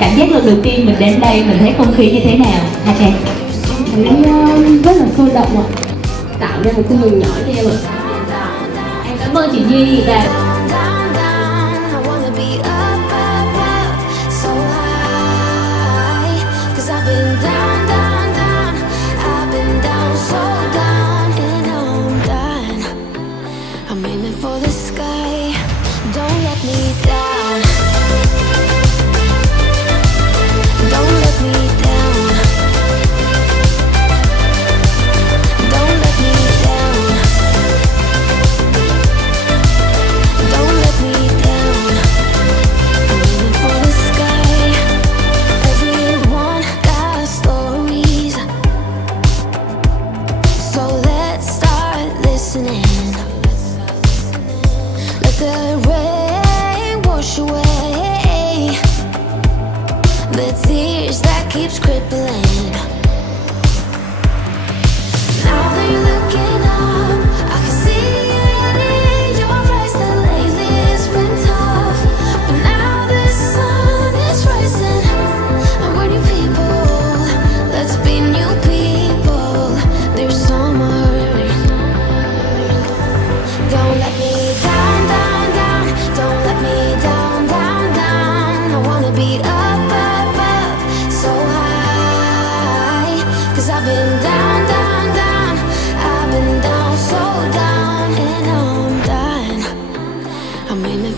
cảm giác lần đầu tiên mình đến đây mình thấy không khí như thế nào hả Trang? Thấy rất là sôi động ạ, tạo ra một cái mừng nhỏ cho em ạ. Em cảm ơn chị Nhi và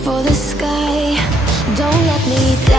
for the sky. Don't let me down.